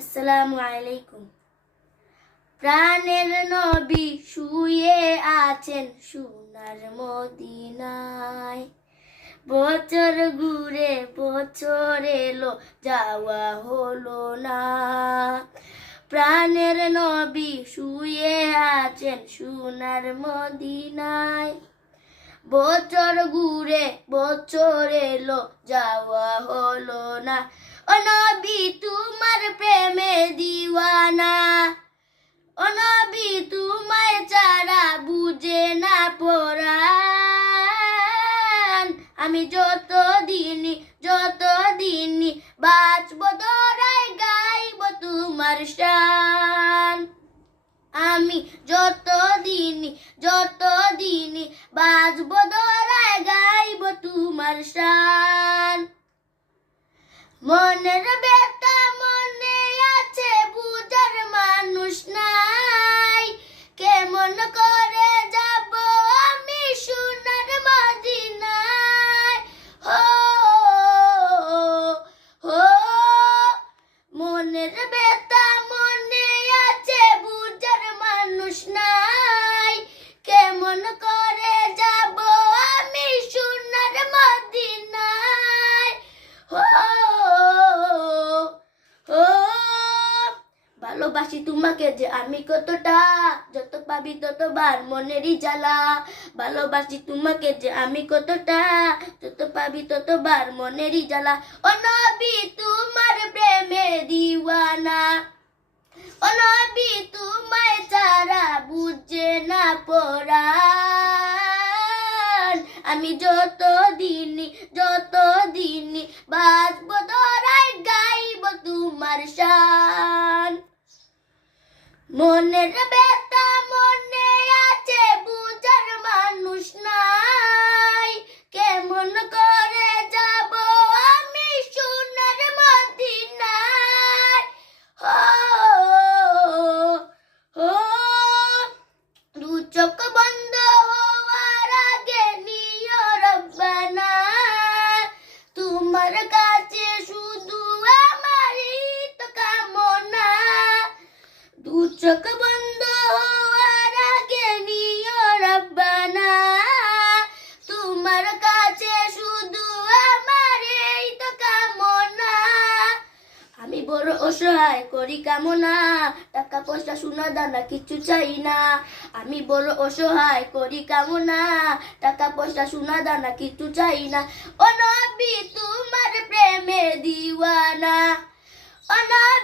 আসসালামু আলাইকুম। প্রাণের নবী শুয়ে আছেন সোনার মদিনায়। বছর ঘুরে বছর এলো, যাওয়া হলো না। প্রাণের নবী শুয়ে আছেন সোনার মদিনায়। বছর ঘুরে বছর এলো, যাওয়া হলো না। ও নবী তোমার প্রেমে দিওয়ানা, ও নবী তোমায় ছাড়া বুঝে না পরাণ। আমি যতদিনই বাঁচবো দরাই গাইব তোমার শান। আমি যতদিনই বাঁচবো দরাই গাইব তোমার শান। মনের ব্যথা মনে আছে, বুঝার মানুষ নাই। কেমন করে যাব আমি সোনার মদিনায়। হো হো মনের ব্যথা মনে আছে, বুঝার মানুষ নাই। কেমন করে যাব আমি সোনার মদিনায়। হো ভালোবাসি তোমাকে যে আমি কতটা, যত পাবি ততবার মনেরই জ্বালা। ভালোবাসি তোমাকে যে আমি কতটা, যত পাবি ততবার মনেরই জ্বালা। ও নবী তোমার প্রেমে দিওয়ানা, ও নবী তোমায় ছাড়া বুঝে না পরাণ। আমি যতদিনই বাঁচবো দরাই গাইব তোমার শান। মনের ব্যথা মনে আছে, বুঝার মানুষ নাই। কেমন করে যাব আমি সোনার মদিনায়। হো হো দু চোখ বন্ধ হওয়ার আগে নিও রব্বানা, তোমার কাছে শুধু আমারই তো কামনা। দু চোখ বন্ধ হওয়ার আগে নিও রব্বানা, তোমার কাছে শুধু আমার এই তো কামনা। আমি বড় অসহায় করি কামনা, টাকা পয়সা সোনা দানা কিছু চাই না। আমি বড় অসহায় করি কামনা, টাকা পয়সা সোনা দানা কিছু চাই না। ও নবী তোমার প্রেমে দিওয়ানা, ও নবী।